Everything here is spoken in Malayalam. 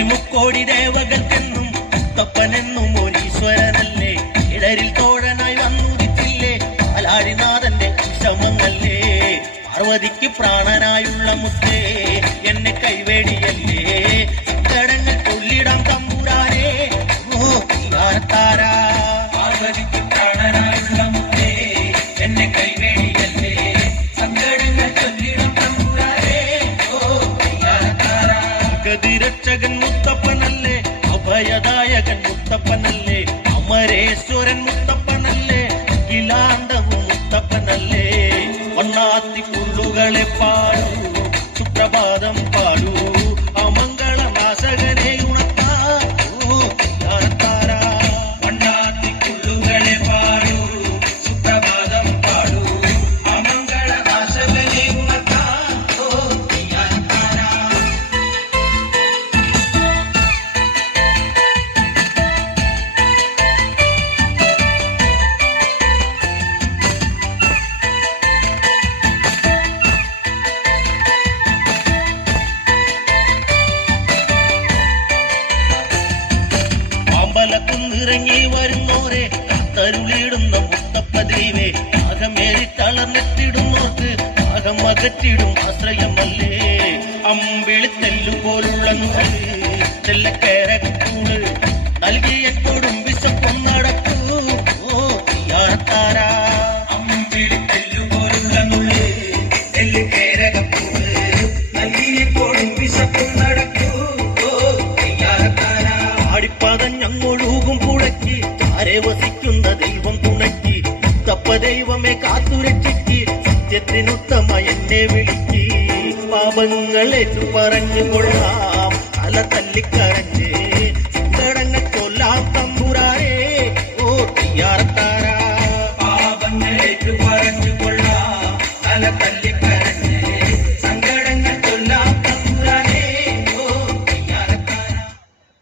മുക്കോടി ദേവകൾക്കെന്നും മുത്തപ്പനെന്നും ഒരീശ്വരനല്ലേ ഇടരിൽ തോഴനായി വന്നുദിച്ചില്ലേ? പാലാഴിനാഥന്റെ ശമങ്ങല്ലേ പാർവതിക്ക് പ്രാണനായുള്ള മുത്തേ എന്നെ കൈവേടിയല്ലേ? സങ്കടങ്ങൾ ചൊല്ലിടാം തമ്പുരാനേ. ഓ താരാ പാർവതിക്ക് പ്രാണനായുള്ള മുത്തേ എന്നെ കൈവേടിയല്ലേ അഭയദായകൻ മുത്തപ്പനല്ലേ? അമരേശ്വരൻ മുത്തപ്പനല്ലേ? അഖിലാണ്ടവും മുത്തപ്പനല്ലേ? വണ്ണാത്തി പുള്ളുകളെ പാടും. സുപ്രഭാതം അമ്പലക്കുന്നിറങ്ങി വരുന്നോരെ കത്തരുളിയിടുന്ന മുത്തപ്പ ദൈവേ ആകമേറി തളർന്നിട്ടിടുന്നോർക്ക് ആകം അകറ്റിടും ആശ്രയമല്ലേ? അമ്പിളിത്തെല്ലു പോലുള്ള നൂൽ തെല്ലക്കേരക്കൂട് നൽകിയ കൊടും വിശപ്പും നടക്കൂ. ഓ തീയാറത്താരാ? അമ്പിളിത്തെല്ലുപോലുള്ള നുള്ള് എല്ല് കേരകപ്പൂവ് നൽകിയപ്പോഴും ആടിപ്പതഞ്ഞങ്ങൊഴുകും പുഴയ്ക്ക് ആരെ വസിക്കുന്ന ദൈവം തുണയ്ക്ക് തപ്പ ദൈവമേ കാത്തുരക്ഷിക്ക് സത്യത്തിനുത്തമ എന്നെ വിളിക്ക് പാപങ്ങളേറ്റു പറഞ്ഞു കൊള്ളാം തല തല്ലിക്കരഞ്ഞ് സങ്കടങ്ങൾ കൊല്ലാം തമ്പുരാരേ ഓ തീയാർത്താരാ പാപങ്ങളേറ്റു പറഞ്ഞു കൊള്ളാം തല തല്ലിക്ക